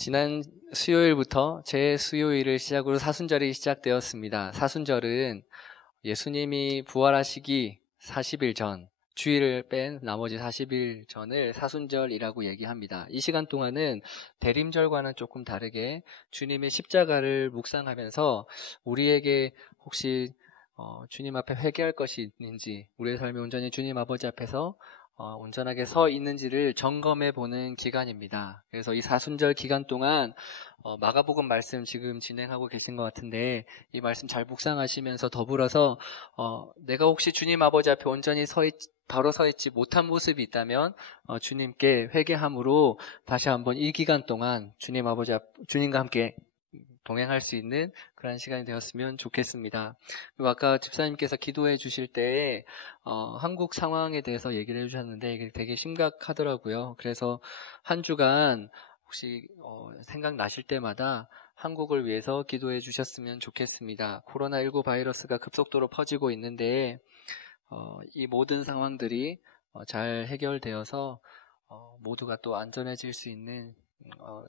지난 수요일부터 제 수요일을 시작으로 사순절이 시작되었습니다. 사순절은 예수님이 부활하시기 40일 전, 주일을 뺀 나머지 40일 전을 사순절이라고 얘기합니다. 이 시간 동안은 대림절과는 조금 다르게 주님의 십자가를 묵상하면서 우리에게 혹시 주님 앞에 회개할 것이 있는지, 우리의 삶이 온전히 주님 아버지 앞에서 온전하게 서 있는지를 점검해 보는 기간입니다. 그래서 이 사순절 기간 동안 마가복음 말씀 지금 진행하고 계신 것 같은데, 이 말씀 잘 묵상하시면서 더불어서 내가 혹시 주님 아버지 앞에 온전히 바로 서 있지 못한 모습이 있다면 주님께 회개함으로 다시 한번 이 기간 동안 주님과 함께 동행할 수 있는 그런 시간이 되었으면 좋겠습니다. 그리고 아까 집사님께서 기도해 주실 때 한국 상황에 대해서 얘기를 해주셨는데 이게 되게 심각하더라고요. 그래서 한 주간 혹시 생각나실 때마다 한국을 위해서 기도해 주셨으면 좋겠습니다. 코로나19 바이러스가 급속도로 퍼지고 있는데 이 모든 상황들이 잘 해결되어서 모두가 또 안전해질 수 있는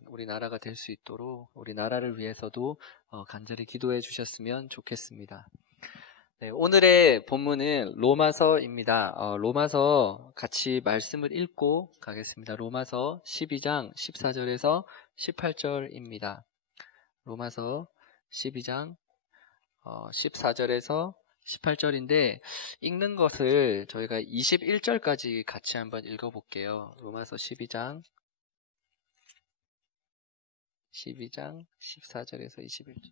우리나라가 될 수 있도록 우리 나라를 위해서도 간절히 기도해 주셨으면 좋겠습니다. 네, 오늘의 본문은 로마서입니다. 로마서 같이 말씀을 읽고 가겠습니다. 로마서 12장 14절에서 18절입니다. 로마서 12장 14절에서 18절인데 읽는 것을 저희가 21절까지 같이 한번 읽어볼게요. 로마서 12장 14절에서 21절.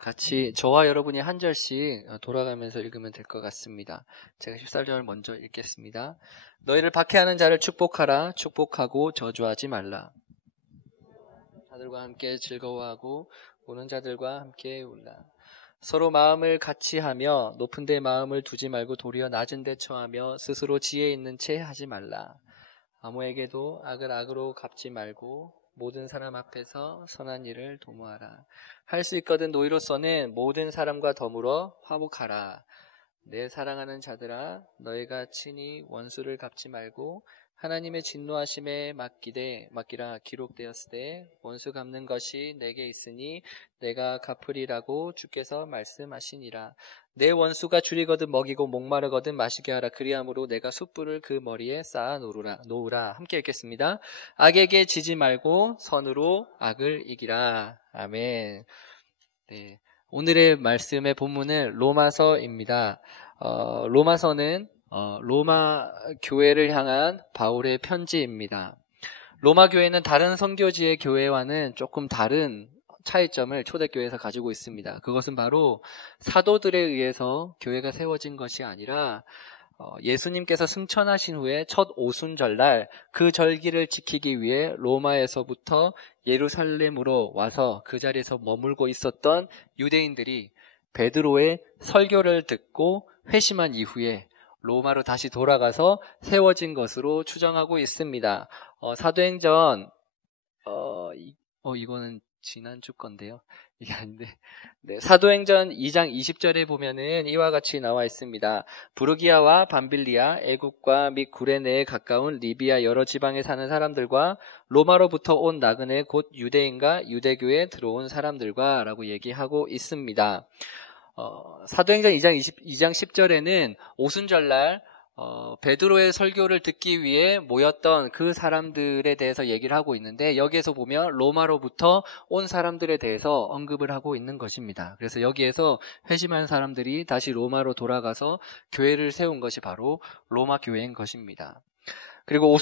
같이 저와 여러분이 한 절씩 돌아가면서 읽으면 될 것 같습니다. 제가 14절 먼저 읽겠습니다. 너희를 박해하는 자를 축복하라. 축복하고 저주하지 말라. 자들과 함께 즐거워하고 우는 자들과 함께 울라. 서로 마음을 같이 하며 높은 데 마음을 두지 말고 도리어 낮은 데 처하며 스스로 지혜 있는 채 하지 말라. 아무에게도 악을 악으로 갚지 말고 모든 사람 앞에서 선한 일을 도모하라. 할 수 있거든 너희로서는 모든 사람과 더불어 화목하라. 내 사랑하는 자들아, 너희가 친히 원수를 갚지 말고 하나님의 진노하심에 맡기라. 기록되었을 때 원수 갚는 것이 내게 있으니 내가 갚으리라고 주께서 말씀하시니라. 내 원수가 줄이거든 먹이고 목마르거든 마시게 하라. 그리함으로 내가 숯불을 그 머리에 쌓아 놓으라. 함께 읽겠습니다. 악에게 지지 말고 선으로 악을 이기라. 아멘. 네, 오늘의 말씀의 본문은 로마서입니다. 로마서는 로마 교회를 향한 바울의 편지입니다. 로마 교회는 다른 선교지의 교회와는 조금 다른 차이점을 초대교회에서 가지고 있습니다. 그것은 바로 사도들에 의해서 교회가 세워진 것이 아니라 예수님께서 승천하신 후에 첫 오순절날 그 절기를 지키기 위해 로마에서부터 예루살렘으로 와서 그 자리에서 머물고 있었던 유대인들이 베드로의 설교를 듣고 회심한 이후에 로마로 다시 돌아가서 세워진 것으로 추정하고 있습니다. 사도행전 이거는 지난주 건데요. 이게 아닌데. 네, 사도행전 2장 20절에 보면은 이와 같이 나와 있습니다. 부르기아와 밤빌리아, 애국과 및 구레네에 가까운 리비아 여러 지방에 사는 사람들과 로마로부터 온 나그네 곧 유대인과 유대교에 들어온 사람들과 라고 얘기하고 있습니다. 사도행전 2장 10절에는 오순절날 베드로의 설교를 듣기 위해 모였던 그 사람들에 대해서 얘기를 하고 있는데, 여기에서 보면 로마로부터 온 사람들에 대해서 언급을 하고 있는 것입니다. 그래서 여기에서 회심한 사람들이 다시 로마로 돌아가서 교회를 세운 것이 바로 로마 교회인 것입니다. 그리고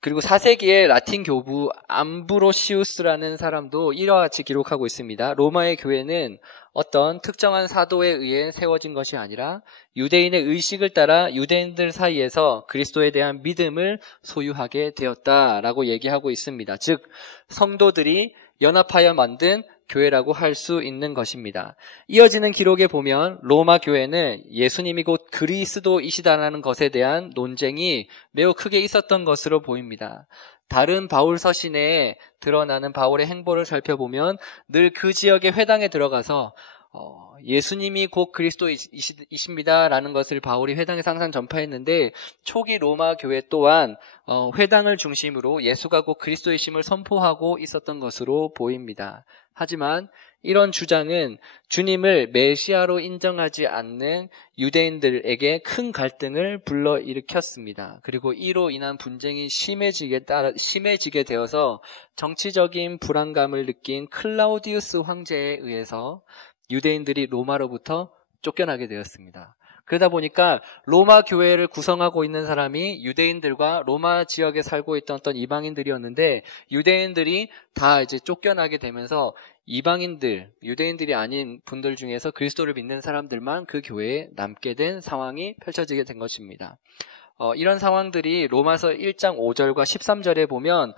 그리고 4세기의 라틴 교부 암브로시우스라는 사람도 이와 같이 기록하고 있습니다. 로마의 교회는 어떤 특정한 사도에 의해 세워진 것이 아니라 유대인의 의식을 따라 유대인들 사이에서 그리스도에 대한 믿음을 소유하게 되었다라고 얘기하고 있습니다. 즉, 성도들이 연합하여 만든 교회라고 할 수 있는 것입니다. 이어지는 기록에 보면 로마 교회는 예수님이 곧 그리스도이시다라는 것에 대한 논쟁이 매우 크게 있었던 것으로 보입니다. 다른 바울 서신에 드러나는 바울의 행보를 살펴보면 늘 그 지역의 회당에 들어가서 예수님이 곧 그리스도이십니다라는 것을 바울이 회당에서 항상 전파했는데 초기 로마 교회 또한 회당을 중심으로 예수가 곧 그리스도이심을 선포하고 있었던 것으로 보입니다. 하지만 이런 주장은 주님을 메시아로 인정하지 않는 유대인들에게 큰 갈등을 불러일으켰습니다. 그리고 이로 인한 분쟁이 심해지게 되어서 정치적인 불안감을 느낀 클라우디우스 황제에 의해서 유대인들이 로마로부터 쫓겨나게 되었습니다. 그러다 보니까 로마 교회를 구성하고 있는 사람이 유대인들과 로마 지역에 살고 있던 어떤 이방인들이었는데 유대인들이 다 이제 쫓겨나게 되면서 이방인들, 유대인들이 아닌 분들 중에서 그리스도를 믿는 사람들만 그 교회에 남게 된 상황이 펼쳐지게 된 것입니다. 이런 상황들이 로마서 1장 5절과 13절에 보면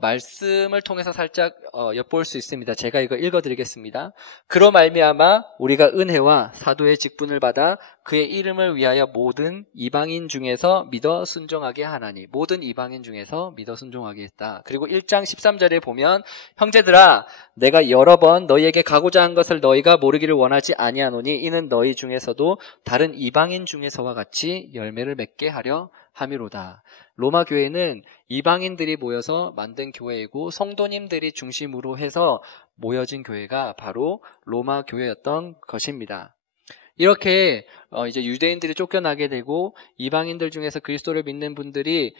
말씀을 통해서 살짝 엿볼 수 있습니다. 제가 이거 읽어드리겠습니다. 그로 말미암아 우리가 은혜와 사도의 직분을 받아 그의 이름을 위하여 모든 이방인 중에서 믿어 순종하게 하나니 모든 이방인 중에서 믿어 순종하게 했다. 그리고 1장 13절에 보면 형제들아 내가 여러 번 너희에게 가고자 한 것을 너희가 모르기를 원하지 아니하노니 이는 너희 중에서도 다른 이방인 중에서와 같이 열매를 맺게 하려 함이로다. 로마 교회는 이방인들이 모여서 만든 교회이고 성도님들이 중심으로 해서 모여진 교회가 바로 로마 교회였던 것입니다. 이렇게 이제 유대인들이 쫓겨나게 되고 이방인들 중에서 그리스도를 믿는 분들이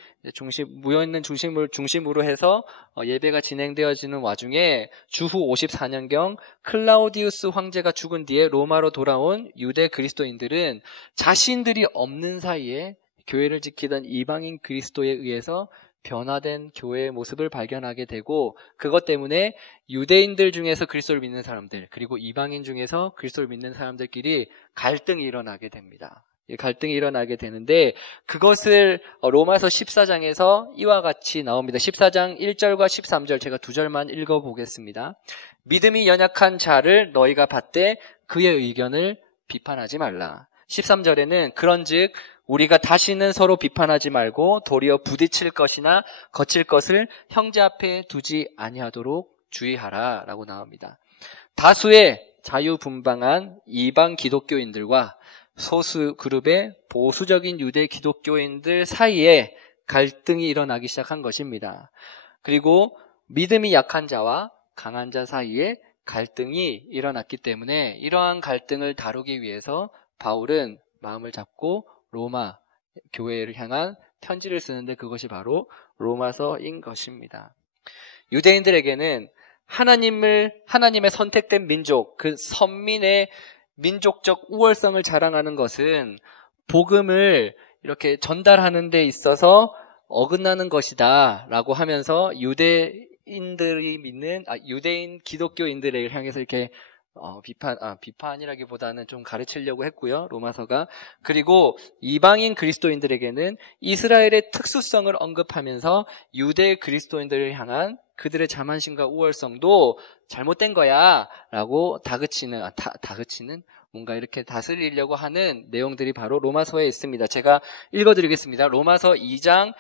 모여있는 중심으로 해서 예배가 진행되어지는 와중에 주후 54년경 클라우디우스 황제가 죽은 뒤에 로마로 돌아온 유대 그리스도인들은 자신들이 없는 사이에 교회를 지키던 이방인 그리스도에 의해서 변화된 교회의 모습을 발견하게 되고 그것 때문에 유대인들 중에서 그리스도를 믿는 사람들 그리고 이방인 중에서 그리스도를 믿는 사람들끼리 갈등이 일어나게 됩니다. 갈등이 일어나게 되는데 그것을 로마서 14장에서 이와 같이 나옵니다. 14장 1절과 13절 제가 두 절만 읽어보겠습니다. 믿음이 연약한 자를 너희가 받되 그의 의견을 비판하지 말라. 13절에는 그런즉 우리가 다시는 서로 비판하지 말고 도리어 부딪힐 것이나 거칠 것을 형제 앞에 두지 아니하도록 주의하라 라고 나옵니다. 다수의 자유분방한 이방 기독교인들과 소수 그룹의 보수적인 유대 기독교인들 사이에 갈등이 일어나기 시작한 것입니다. 그리고 믿음이 약한 자와 강한 자 사이에 갈등이 일어났기 때문에 이러한 갈등을 다루기 위해서 바울은 마음을 잡고 로마 교회를 향한 편지를 쓰는데 그것이 바로 로마서인 것입니다. 유대인들에게는 하나님의 선택된 민족, 그 선민의 민족적 우월성을 자랑하는 것은 복음을 이렇게 전달하는 데 있어서 어긋나는 것이다 라고 하면서 유대인 기독교인들을 향해서 이렇게 비판이라기보다는 좀 가르치려고 했고요. 로마서가. 그리고 이방인 그리스도인들에게는 이스라엘의 특수성을 언급하면서 유대 그리스도인들을 향한 그들의 자만심과 우월성도 잘못된 거야 라고 다그치는 뭔가 이렇게 다스리려고 하는 내용들이 바로 로마서에 있습니다. 제가 읽어드리겠습니다. 로마서 2장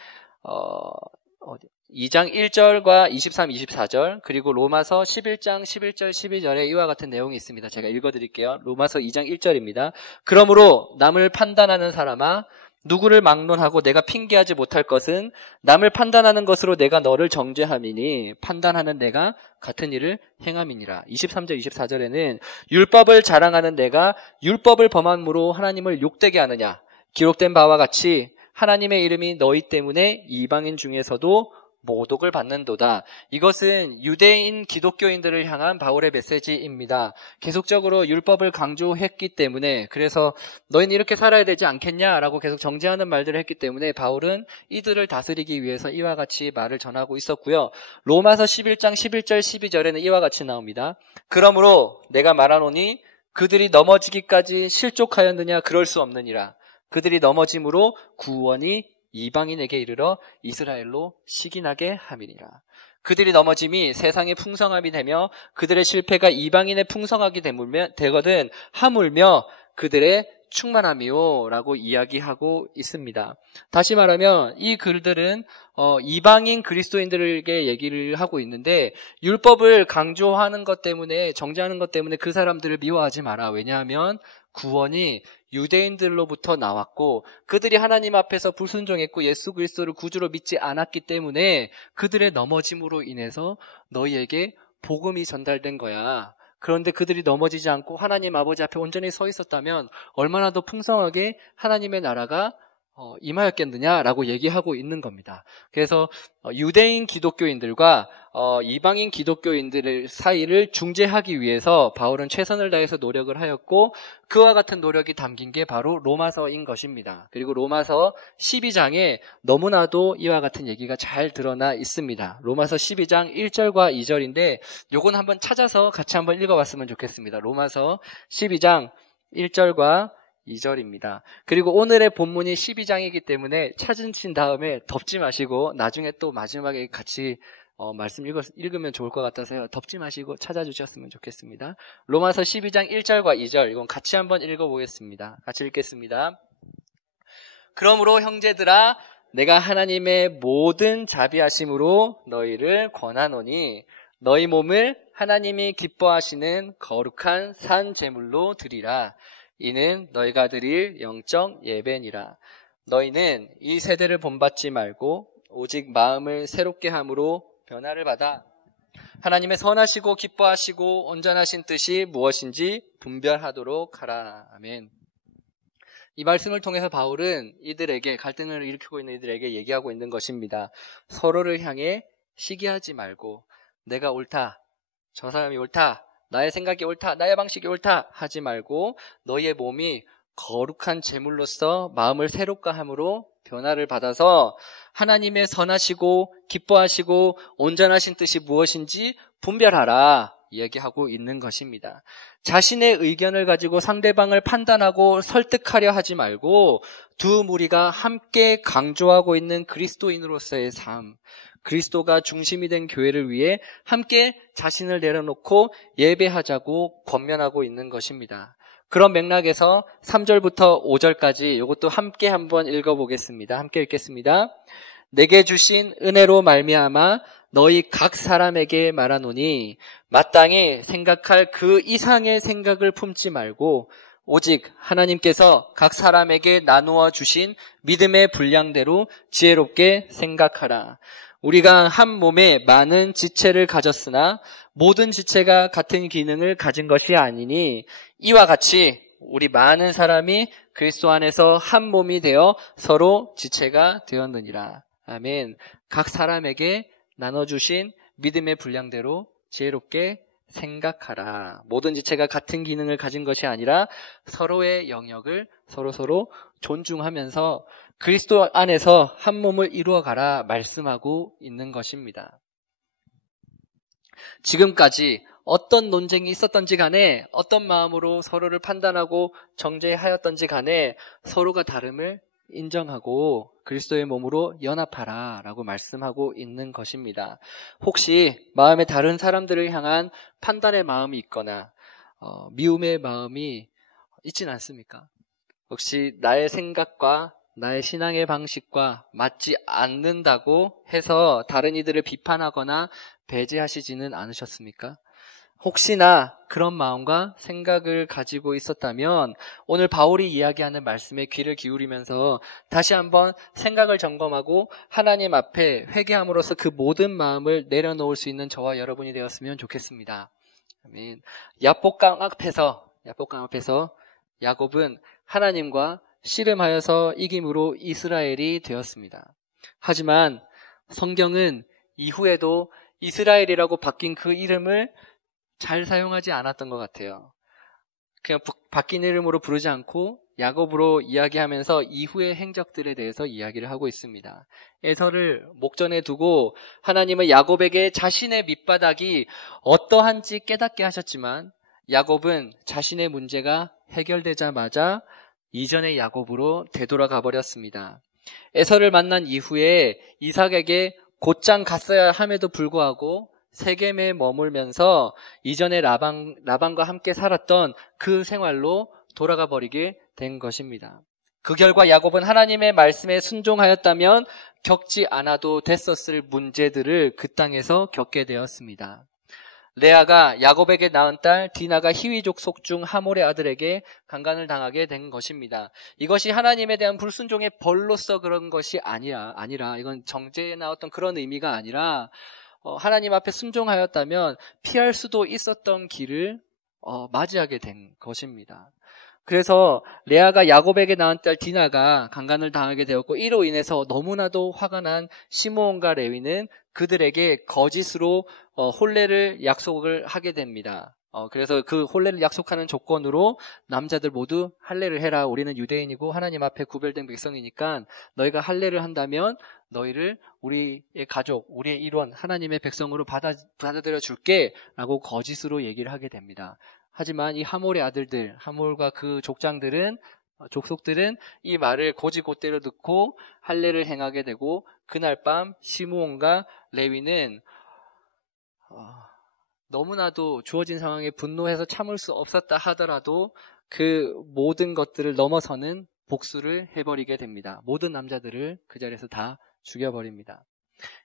1절과 23, 24절 그리고 로마서 11장 11절, 12절에 이와 같은 내용이 있습니다. 제가 읽어드릴게요. 로마서 2장 1절입니다. 그러므로 남을 판단하는 사람아 누구를 막론하고 내가 핑계하지 못할 것은 남을 판단하는 것으로 내가 너를 정죄함이니 판단하는 내가 같은 일을 행함이니라. 23절, 24절에는 율법을 자랑하는 내가 율법을 범함으로 하나님을 욕되게 하느냐. 기록된 바와 같이 하나님의 이름이 너희 때문에 이방인 중에서도 모독을 받는도다. 이것은 유대인 기독교인들을 향한 바울의 메시지입니다. 계속적으로 율법을 강조했기 때문에 그래서 너희는 이렇게 살아야 되지 않겠냐라고 계속 정죄하는 말들을 했기 때문에 바울은 이들을 다스리기 위해서 이와 같이 말을 전하고 있었고요. 로마서 11장 11절 12절에는 이와 같이 나옵니다. 그러므로 내가 말하노니 그들이 넘어지기까지 실족하였느냐 그럴 수 없느니라. 그들이 넘어짐으로 구원이 이방인에게 이르러 이스라엘로 시기나게 함이니라. 그들이 넘어짐이 세상의 풍성함이 되며 그들의 실패가 이방인의 풍성하게 되거든 하물며 그들의 충만함이요 라고 이야기하고 있습니다. 다시 말하면 이 글들은 이방인 그리스도인들에게 얘기를 하고 있는데, 율법을 강조하는 것 때문에, 정죄하는 것 때문에 그 사람들을 미워하지 마라. 왜냐하면 구원이 유대인들로부터 나왔고 그들이 하나님 앞에서 불순종했고 예수 그리스도를 구주로 믿지 않았기 때문에 그들의 넘어짐으로 인해서 너희에게 복음이 전달된 거야. 그런데 그들이 넘어지지 않고 하나님 아버지 앞에 온전히 서 있었다면 얼마나 더 풍성하게 하나님의 나라가 임하였겠느냐라고 얘기하고 있는 겁니다. 그래서 유대인 기독교인들과 이방인 기독교인들 사이를 중재하기 위해서 바울은 최선을 다해서 노력을 하였고, 그와 같은 노력이 담긴 게 바로 로마서인 것입니다. 그리고 로마서 12장에 너무나도 이와 같은 얘기가 잘 드러나 있습니다. 로마서 12장 1절과 2절인데 요건 한번 찾아서 같이 한번 읽어봤으면 좋겠습니다. 로마서 12장 1절과 2절입니다. 그리고 오늘의 본문이 12장이기 때문에 찾으신 다음에 덮지 마시고 나중에 또 마지막에 같이 말씀 읽으면 좋을 것 같아서요. 덮지 마시고 찾아주셨으면 좋겠습니다. 로마서 12장 1절과 2절, 이건 같이 한번 읽어보겠습니다. 같이 읽겠습니다. 그러므로 형제들아, 내가 하나님의 모든 자비하심으로 너희를 권하노니 너희 몸을 하나님이 기뻐하시는 거룩한 산 제물로 드리라. 이는 너희가 드릴 영적 예배니라. 너희는 이 세대를 본받지 말고 오직 마음을 새롭게 함으로 변화를 받아 하나님의 선하시고 기뻐하시고 온전하신 뜻이 무엇인지 분별하도록 하라. 아멘. 이 말씀을 통해서 바울은 이들에게, 갈등을 일으키고 있는 이들에게 얘기하고 있는 것입니다. 서로를 향해 시기하지 말고 내가 옳다, 저 사람이 옳다, 나의 생각이 옳다, 나의 방식이 옳다 하지 말고 너희의 몸이 거룩한 제물로서 마음을 새롭게 함으로 변화를 받아서 하나님의 선하시고 기뻐하시고 온전하신 뜻이 무엇인지 분별하라 얘기하고 있는 것입니다. 자신의 의견을 가지고 상대방을 판단하고 설득하려 하지 말고 두 무리가 함께 강조하고 있는 그리스도인으로서의 삶, 그리스도가 중심이 된 교회를 위해 함께 자신을 내려놓고 예배하자고 권면하고 있는 것입니다. 그런 맥락에서 3절부터 5절까지 이것도 함께 한번 읽어보겠습니다. 함께 읽겠습니다. 내게 주신 은혜로 말미암아 너희 각 사람에게 말하노니 마땅히 생각할 그 이상의 생각을 품지 말고 오직 하나님께서 각 사람에게 나누어 주신 믿음의 분량대로 지혜롭게 생각하라. 우리가 한 몸에 많은 지체를 가졌으나 모든 지체가 같은 기능을 가진 것이 아니니 이와 같이 우리 많은 사람이 그리스도 안에서 한 몸이 되어 서로 지체가 되었느니라. 아멘. 각 사람에게 나눠주신 믿음의 분량대로 지혜롭게 생각하라. 모든 지체가 같은 기능을 가진 것이 아니라 서로의 영역을 서로 존중하면서 그리스도 안에서 한 몸을 이루어가라 말씀하고 있는 것입니다. 지금까지 어떤 논쟁이 있었던지 간에 어떤 마음으로 서로를 판단하고 정죄하였던지 간에 서로가 다름을 인정하고 그리스도의 몸으로 연합하라 라고 말씀하고 있는 것입니다. 혹시 마음에 다른 사람들을 향한 판단의 마음이 있거나 미움의 마음이 있진 않습니까? 혹시 나의 생각과 나의 신앙의 방식과 맞지 않는다고 해서 다른 이들을 비판하거나 배제하시지는 않으셨습니까? 혹시나 그런 마음과 생각을 가지고 있었다면 오늘 바울이 이야기하는 말씀에 귀를 기울이면서 다시 한번 생각을 점검하고 하나님 앞에 회개함으로써 그 모든 마음을 내려놓을 수 있는 저와 여러분이 되었으면 좋겠습니다. 아멘. 야복강 앞에서 야곱은 하나님과 씨름하여서 이김으로 이스라엘이 되었습니다. 하지만 성경은 이후에도 이스라엘이라고 바뀐 그 이름을 잘 사용하지 않았던 것 같아요. 그냥 바뀐 이름으로 부르지 않고 야곱으로 이야기하면서 이후의 행적들에 대해서 이야기를 하고 있습니다. 에서를 목전에 두고 하나님은 야곱에게 자신의 밑바닥이 어떠한지 깨닫게 하셨지만 야곱은 자신의 문제가 해결되자마자 이전의 야곱으로 되돌아가 버렸습니다. 에서를 만난 이후에 이삭에게 곧장 갔어야 함에도 불구하고 세겜에 머물면서 이전에 라반과 함께 살았던 그 생활로 돌아가 버리게 된 것입니다. 그 결과 야곱은 하나님의 말씀에 순종하였다면 겪지 않아도 됐었을 문제들을 그 땅에서 겪게 되었습니다. 레아가 야곱에게 낳은 딸 디나가 히위족 속중 하몰의 아들에게 강간을 당하게 된 것입니다. 이것이 하나님에 대한 불순종의 벌로서 그런 것이 아니라 이건 정죄에 나왔던 그런 의미가 아니라 하나님 앞에 순종하였다면 피할 수도 있었던 길을 맞이하게 된 것입니다. 그래서 레아가 야곱에게 낳은 딸 디나가 강간을 당하게 되었고 이로 인해서 너무나도 화가 난 시므온과 레위는 그들에게 거짓으로 혼례를 약속을 하게 됩니다. 그래서 그 혼례를 약속하는 조건으로 남자들 모두 할례를 해라. 우리는 유대인이고 하나님 앞에 구별된 백성이니까 너희가 할례를 한다면 너희를 우리의 가족, 우리의 일원, 하나님의 백성으로 받아들여 줄게 라고 거짓으로 얘기를 하게 됩니다. 하지만 이 하몰의 아들들, 하몰과 그 족속들은 이 말을 고지고대로 듣고 할례를 행하게 되고 그날 밤 시므온과 레위는 너무나도 주어진 상황에 분노해서 참을 수 없었다 하더라도 그 모든 것들을 넘어서는 복수를 해버리게 됩니다. 모든 남자들을 그 자리에서 다 죽여버립니다.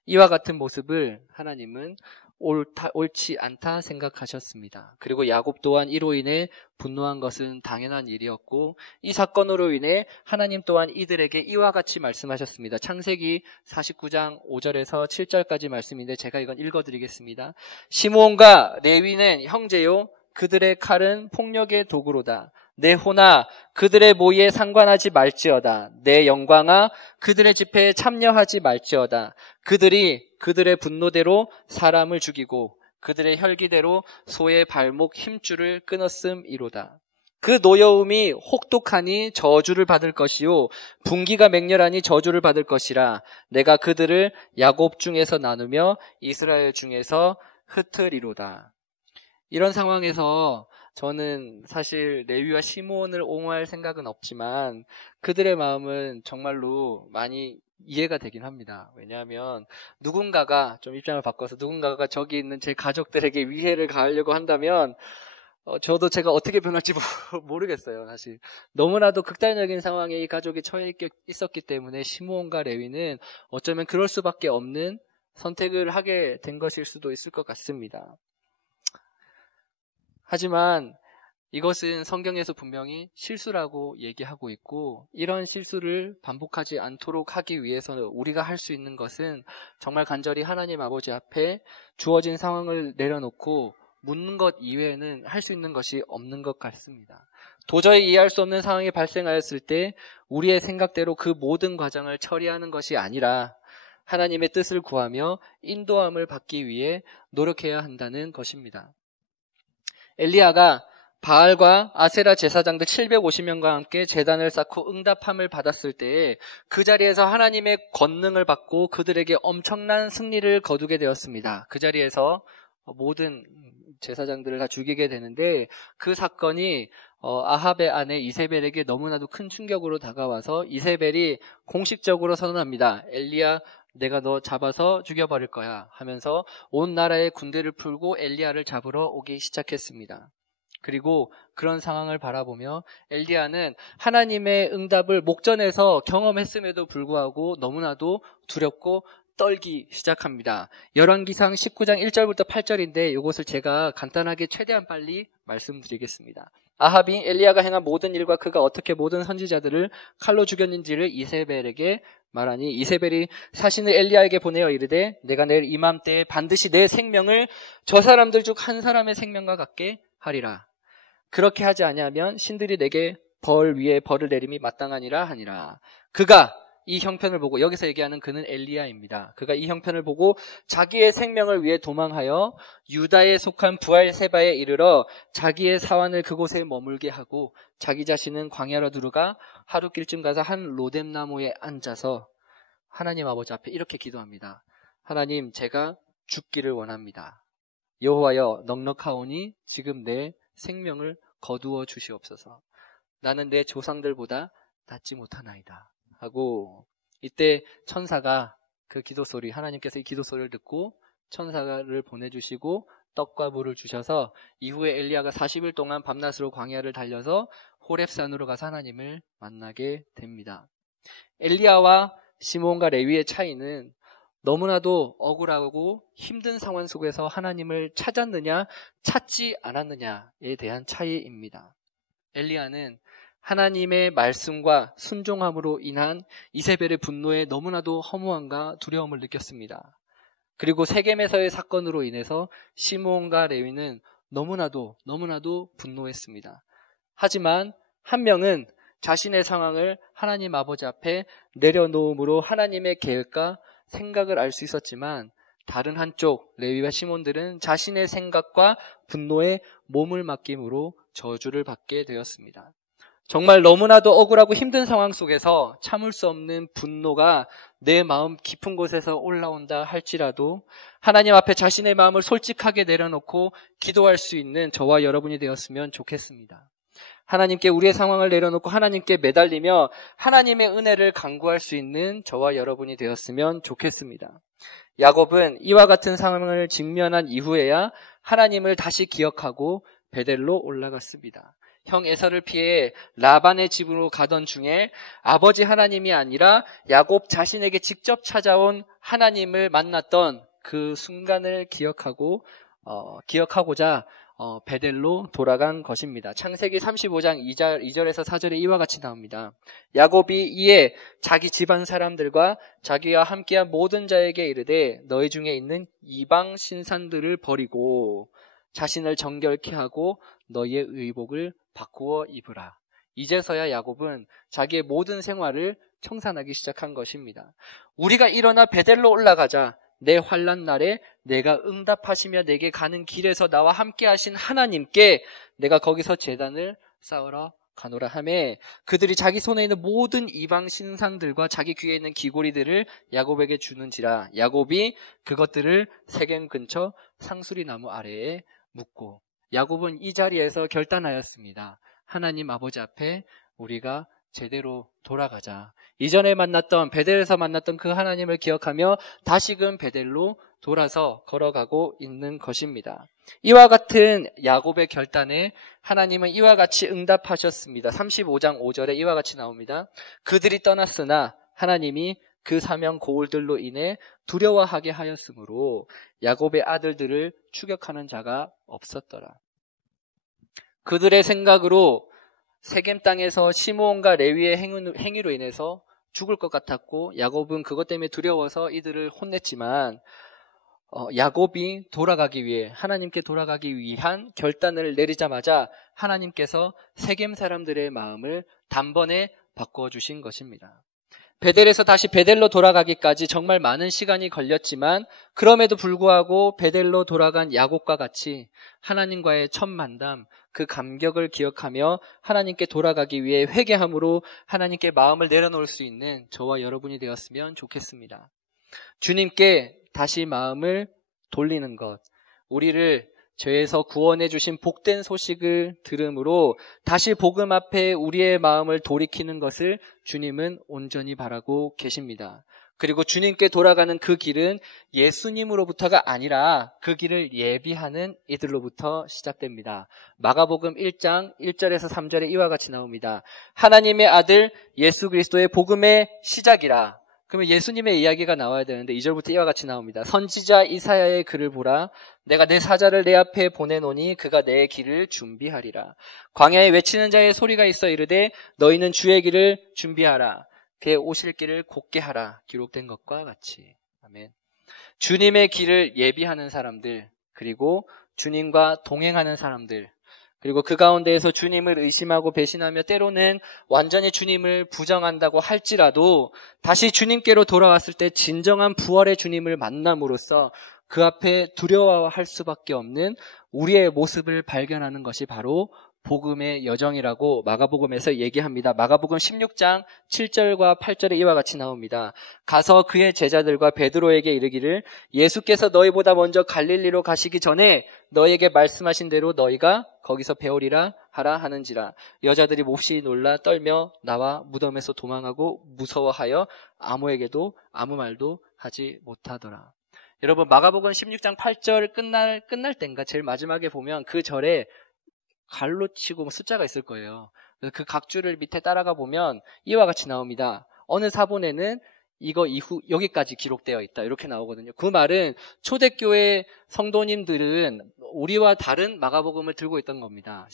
이와 같은 모습을 하나님은 옳지 않다 생각하셨습니다. 그리고 야곱 또한 이로 인해 분노한 것은 당연한 일이었고 이 사건으로 인해 하나님 또한 이들에게 이와 같이 말씀하셨습니다. 창세기 49장 5절에서 7절까지 말씀인데 제가 이건 읽어드리겠습니다. 시므온과 레위는 형제요 그들의 칼은 폭력의 도구로다. 내 호나 그들의 모의에 상관하지 말지어다. 내 영광아 그들의 집회에 참여하지 말지어다. 그들이 그들의 분노대로 사람을 죽이고 그들의 혈기대로 소의 발목 힘줄을 끊었음이로다. 그 노여움이 혹독하니 저주를 받을 것이요 분기가 맹렬하니 저주를 받을 것이라. 내가 그들을 야곱 중에서 나누며 이스라엘 중에서 흩으리로다. 이런 상황에서 저는 사실 레위와 시므온을 옹호할 생각은 없지만 그들의 마음은 정말로 많이 이해가 되긴 합니다. 왜냐하면 누군가가 좀 입장을 바꿔서 누군가가 저기 있는 제 가족들에게 위해를 가하려고 한다면 저도 제가 어떻게 변할지 모르겠어요. 사실 너무나도 극단적인 상황에 이 가족이 처해 있었기 때문에 시므온과 레위는 어쩌면 그럴 수밖에 없는 선택을 하게 된 것일 수도 있을 것 같습니다. 하지만 이것은 성경에서 분명히 실수라고 얘기하고 있고 이런 실수를 반복하지 않도록 하기 위해서 우리가 할 수 있는 것은 정말 간절히 하나님 아버지 앞에 주어진 상황을 내려놓고 묻는 것 이외에는 할 수 있는 것이 없는 것 같습니다. 도저히 이해할 수 없는 상황이 발생하였을 때 우리의 생각대로 그 모든 과정을 처리하는 것이 아니라 하나님의 뜻을 구하며 인도함을 받기 위해 노력해야 한다는 것입니다. 엘리야가 바알과 아세라 제사장들 750명과 함께 제단을 쌓고 응답함을 받았을 때에 그 자리에서 하나님의 권능을 받고 그들에게 엄청난 승리를 거두게 되었습니다. 그 자리에서 모든 제사장들을 다 죽이게 되는데 그 사건이 아합의 아내 이세벨에게 너무나도 큰 충격으로 다가와서 이세벨이 공식적으로 선언합니다. 엘리야 내가 너 잡아서 죽여버릴 거야 하면서 온 나라의 군대를 풀고 엘리야를 잡으러 오기 시작했습니다. 그리고 그런 상황을 바라보며 엘리야는 하나님의 응답을 목전에서 경험했음에도 불구하고 너무나도 두렵고 떨기 시작합니다. 열왕기상 19장 1절부터 8절인데 이것을 제가 간단하게 최대한 빨리 말씀드리겠습니다. 아합이 엘리야가 행한 모든 일과 그가 어떻게 모든 선지자들을 칼로 죽였는지를 이세벨에게 말하니 이세벨이 사신을 엘리야에게 보내어 이르되 내가 내일 이맘때에 반드시 내 생명을 저 사람들 중 한 사람의 생명과 같게 하리라. 그렇게 하지 아니하면 신들이 내게 벌 위에 벌을 내림이 마땅하니라 하니라. 그가 이 형편을 보고, 여기서 얘기하는 그는 엘리야입니다. 그가 이 형편을 보고 자기의 생명을 위해 도망하여 유다에 속한 부알세바에 이르러 자기의 사환을 그곳에 머물게 하고 자기 자신은 광야로 들어가 하룻길쯤 가서 한 로뎀나무에 앉아서 하나님 아버지 앞에 이렇게 기도합니다. 하나님, 제가 죽기를 원합니다. 여호와여, 넉넉하오니 지금 내 생명을 거두어 주시옵소서. 나는 내 조상들보다 낫지 못하나이다 하고, 이때 천사가 그 기도 소리, 하나님께서 이 기도 소리를 듣고 천사를 보내주시고 떡과 물을 주셔서 이후에 엘리야가 40일 동안 밤낮으로 광야를 달려서 호렙산으로 가서 하나님을 만나게 됩니다. 엘리야와 시므온과 레위의 차이는 너무나도 억울하고 힘든 상황 속에서 하나님을 찾았느냐 찾지 않았느냐에 대한 차이입니다. 엘리야는 하나님의 말씀과 순종함으로 인한 이세벨의 분노에 너무나도 허무함과 두려움을 느꼈습니다. 그리고 세겜에서의 사건으로 인해서 시므온과 레위는 너무나도 분노했습니다. 하지만 한 명은 자신의 상황을 하나님 아버지 앞에 내려놓음으로 하나님의 계획과 생각을 알 수 있었지만, 다른 한쪽 레위와 시몬들은 자신의 생각과 분노에 몸을 맡김으로 저주를 받게 되었습니다. 정말 너무나도 억울하고 힘든 상황 속에서 참을 수 없는 분노가 내 마음 깊은 곳에서 올라온다 할지라도 하나님 앞에 자신의 마음을 솔직하게 내려놓고 기도할 수 있는 저와 여러분이 되었으면 좋겠습니다. 하나님께 우리의 상황을 내려놓고 하나님께 매달리며 하나님의 은혜를 간구할 수 있는 저와 여러분이 되었으면 좋겠습니다. 야곱은 이와 같은 상황을 직면한 이후에야 하나님을 다시 기억하고 베델로 올라갔습니다. 형 에서를 피해 라반의 집으로 가던 중에 아버지 하나님이 아니라 야곱 자신에게 직접 찾아온 하나님을 만났던 그 순간을 기억하고자 베델로 돌아간 것입니다. 창세기 35장 2절에서 4절에 이와 같이 나옵니다. 야곱이 이에 자기 집안 사람들과 자기와 함께한 모든 자에게 이르되 너희 중에 있는 이방 신산들을 버리고 자신을 정결케 하고 너희의 의복을 바꾸어 입으라. 이제서야 야곱은 자기의 모든 생활을 청산하기 시작한 것입니다. 우리가 일어나 베델로 올라가자 내 환난 날에 내가 응답하시며 내게 가는 길에서 나와 함께 하신 하나님께 내가 거기서 제단을 쌓으러 가노라 하매 그들이 자기 손에 있는 모든 이방 신상들과 자기 귀에 있는 귀고리들을 야곱에게 주는지라. 야곱이 그것들을 세겜 근처 상수리 나무 아래에 묻고, 야곱은 이 자리에서 결단하였습니다. 하나님 아버지 앞에 우리가 제대로 돌아가자. 이전에 만났던 베델에서 만났던 그 하나님을 기억하며 다시금 베델로 돌아서 걸어가고 있는 것입니다. 이와 같은 야곱의 결단에 하나님은 이와 같이 응답하셨습니다. 35장 5절에 이와 같이 나옵니다. 그들이 떠났으나 하나님이 그 사명 고울들로 인해 두려워하게 하였으므로 야곱의 아들들을 추격하는 자가 없었더라. 그들의 생각으로 세겜 땅에서 시므온과 레위의 행위로 인해서 죽을 것 같았고 야곱은 그것 때문에 두려워서 이들을 혼냈지만 야곱이 돌아가기 위해 하나님께 돌아가기 위한 결단을 내리자마자 하나님께서 세겜 사람들의 마음을 단번에 바꿔주신 것입니다. 베델에서 다시 베델로 돌아가기까지 정말 많은 시간이 걸렸지만 그럼에도 불구하고 베델로 돌아간 야곱과 같이 하나님과의 첫 만남, 그 감격을 기억하며 하나님께 돌아가기 위해 회개함으로 하나님께 마음을 내려놓을 수 있는 저와 여러분이 되었으면 좋겠습니다. 주님께 다시 마음을 돌리는 것, 우리를 죄에서 구원해 주신 복된 소식을 들음으로 다시 복음 앞에 우리의 마음을 돌이키는 것을 주님은 온전히 바라고 계십니다. 그리고 주님께 돌아가는 그 길은 예수님으로부터가 아니라 그 길을 예비하는 이들로부터 시작됩니다. 마가복음 1장 1절에서 3절에 이와 같이 나옵니다. 하나님의 아들 예수 그리스도의 복음의 시작이라. 그러면 예수님의 이야기가 나와야 되는데 2절부터 이와 같이 나옵니다. 선지자 이사야의 글을 보라. 내가 내 사자를 내 앞에 보내노니 그가 내 길을 준비하리라. 광야에 외치는 자의 소리가 있어 이르되 너희는 주의 길을 준비하라. 그의 오실 길을 곧게 하라. 기록된 것과 같이. 아멘. 주님의 길을 예비하는 사람들, 그리고 주님과 동행하는 사람들, 그리고 그 가운데에서 주님을 의심하고 배신하며 때로는 완전히 주님을 부정한다고 할지라도 다시 주님께로 돌아왔을 때 진정한 부활의 주님을 만남으로써 그 앞에 두려워할 수밖에 없는 우리의 모습을 발견하는 것이 바로 복음의 여정이라고 마가복음에서 얘기합니다. 마가복음 16장 7절과 8절에 이와 같이 나옵니다. 가서 그의 제자들과 베드로에게 이르기를 예수께서 너희보다 먼저 갈릴리로 가시기 전에 너희에게 말씀하신 대로 너희가 거기서 배우리라 하라 하는지라. 여자들이 몹시 놀라 떨며 나와 무덤에서 도망하고 무서워하여 아무에게도 아무 말도 하지 못하더라. 여러분 마가복음 16장 8절 끝날 때인가 제일 마지막에 보면 그 절에 갈로 치고 숫자가 있을 거예요. 그 각줄을 밑에 따라가 보면 이와 같이 나옵니다. 어느 사본에는 이거 이후 여기까지 기록되어 있다. 이렇게 나오거든요. 그 말은 초대교회 성도님들은 우리와 다른 마가복음을 들고 있던 겁니다.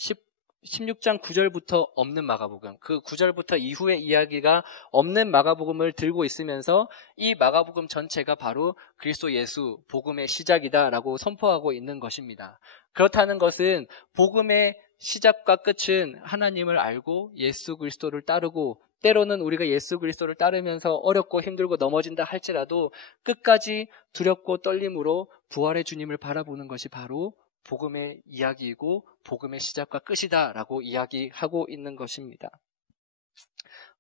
16장 9절부터 없는 마가복음, 그 9절부터 이후의 이야기가 없는 마가복음을 들고 있으면서 이 마가복음 전체가 바로 그리스도 예수 복음의 시작이다라고 선포하고 있는 것입니다. 그렇다는 것은 복음의 시작과 끝은 하나님을 알고 예수 그리스도를 따르고, 때로는 우리가 예수 그리스도를 따르면서 어렵고 힘들고 넘어진다 할지라도 끝까지 두렵고 떨림으로 부활의 주님을 바라보는 것이 바로 복음의 이야기이고 복음의 시작과 끝이다라고 이야기하고 있는 것입니다.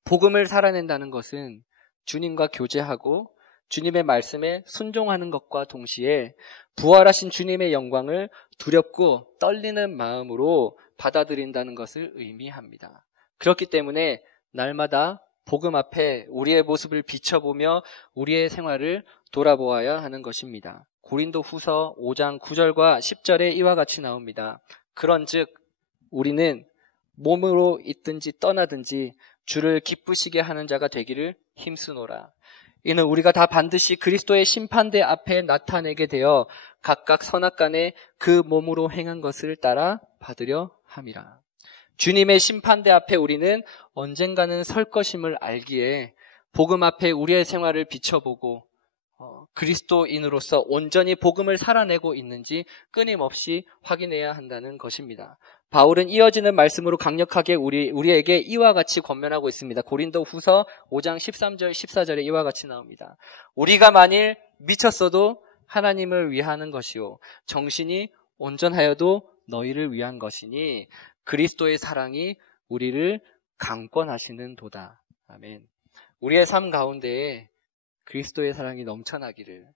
복음을 살아낸다는 것은 주님과 교제하고 주님의 말씀에 순종하는 것과 동시에 부활하신 주님의 영광을 두렵고 떨리는 마음으로 받아들인다는 것을 의미합니다. 그렇기 때문에 날마다 복음 앞에 우리의 모습을 비춰보며 우리의 생활을 돌아보아야 하는 것입니다. 고린도 후서 5장 9절과 10절에 이와 같이 나옵니다. 그런즉 우리는 몸으로 있든지 떠나든지 주를 기쁘시게 하는 자가 되기를 힘쓰노라. 이는 우리가 다 반드시 그리스도의 심판대 앞에 나타내게 되어 각각 선악간에 그 몸으로 행한 것을 따라 받으려 함이라. 주님의 심판대 앞에 우리는 언젠가는 설 것임을 알기에 복음 앞에 우리의 생활을 비춰보고 그리스도인으로서 온전히 복음을 살아내고 있는지 끊임없이 확인해야 한다는 것입니다. 바울은 이어지는 말씀으로 강력하게 우리에게 이와 같이 권면하고 있습니다. 고린도 후서 5장 13절 14절에 이와 같이 나옵니다. 우리가 만일 미쳤어도 하나님을 위하는 것이요 정신이 온전하여도 너희를 위한 것이니 그리스도의 사랑이 우리를 강권하시는 도다. 아멘. 우리의 삶 가운데에 그리스도의 사랑이 넘쳐나기를,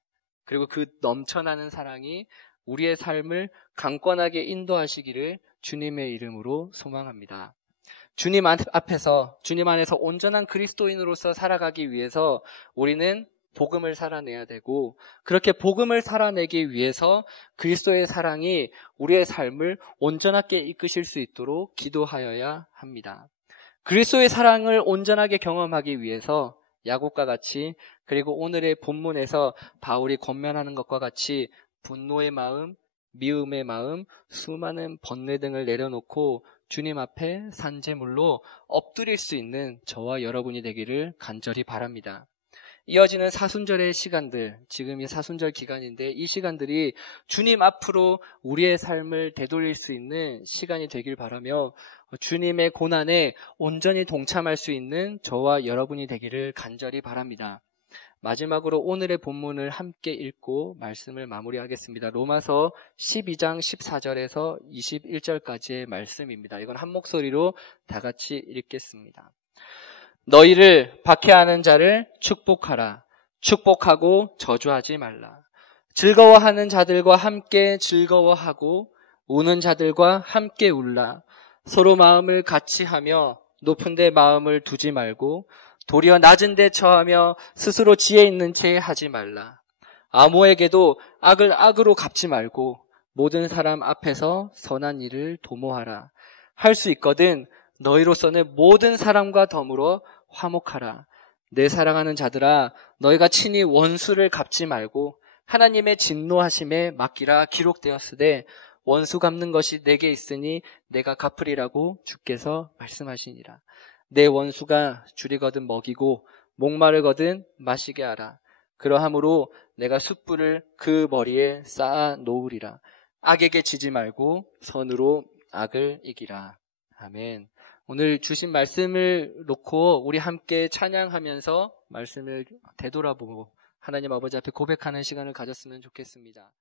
그리고 그 넘쳐나는 사랑이 우리의 삶을 강권하게 인도하시기를 주님의 이름으로 소망합니다. 주님 앞에서, 주님 안에서 온전한 그리스도인으로서 살아가기 위해서 우리는 복음을 살아내야 되고, 그렇게 복음을 살아내기 위해서 그리스도의 사랑이 우리의 삶을 온전하게 이끄실 수 있도록 기도하여야 합니다. 그리스도의 사랑을 온전하게 경험하기 위해서 야곱과 같이, 그리고 오늘의 본문에서 바울이 권면하는 것과 같이 분노의 마음, 미움의 마음, 수많은 번뇌 등을 내려놓고 주님 앞에 산제물로 엎드릴 수 있는 저와 여러분이 되기를 간절히 바랍니다. 이어지는 사순절의 시간들, 지금이 사순절 기간인데 이 시간들이 주님 앞으로 우리의 삶을 되돌릴 수 있는 시간이 되길 바라며 주님의 고난에 온전히 동참할 수 있는 저와 여러분이 되기를 간절히 바랍니다. 마지막으로 오늘의 본문을 함께 읽고 말씀을 마무리하겠습니다. 로마서 12장 14절에서 21절까지의 말씀입니다. 이건 한 목소리로 다 같이 읽겠습니다. 너희를 박해하는 자를 축복하라. 축복하고 저주하지 말라. 즐거워하는 자들과 함께 즐거워하고 우는 자들과 함께 울라. 서로 마음을 같이 하며 높은 데 마음을 두지 말고 도리어 낮은 데 처하며 스스로 지혜 있는 채 하지 말라. 아무에게도 악을 악으로 갚지 말고 모든 사람 앞에서 선한 일을 도모하라. 할 수 있거든 너희로서는 모든 사람과 더불어 화목하라. 내 사랑하는 자들아, 너희가 친히 원수를 갚지 말고 하나님의 진노하심에 맡기라. 기록되었으되 원수 갚는 것이 내게 있으니 내가 갚으리라고 주께서 말씀하시니라. 내 원수가 줄이거든 먹이고 목마르거든 마시게 하라. 그러함으로 내가 숯불을 그 머리에 쌓아 놓으리라. 악에게 지지 말고 선으로 악을 이기라. 아멘. 오늘 주신 말씀을 놓고 우리 함께 찬양하면서 말씀을 되돌아보고 하나님 아버지 앞에 고백하는 시간을 가졌으면 좋겠습니다.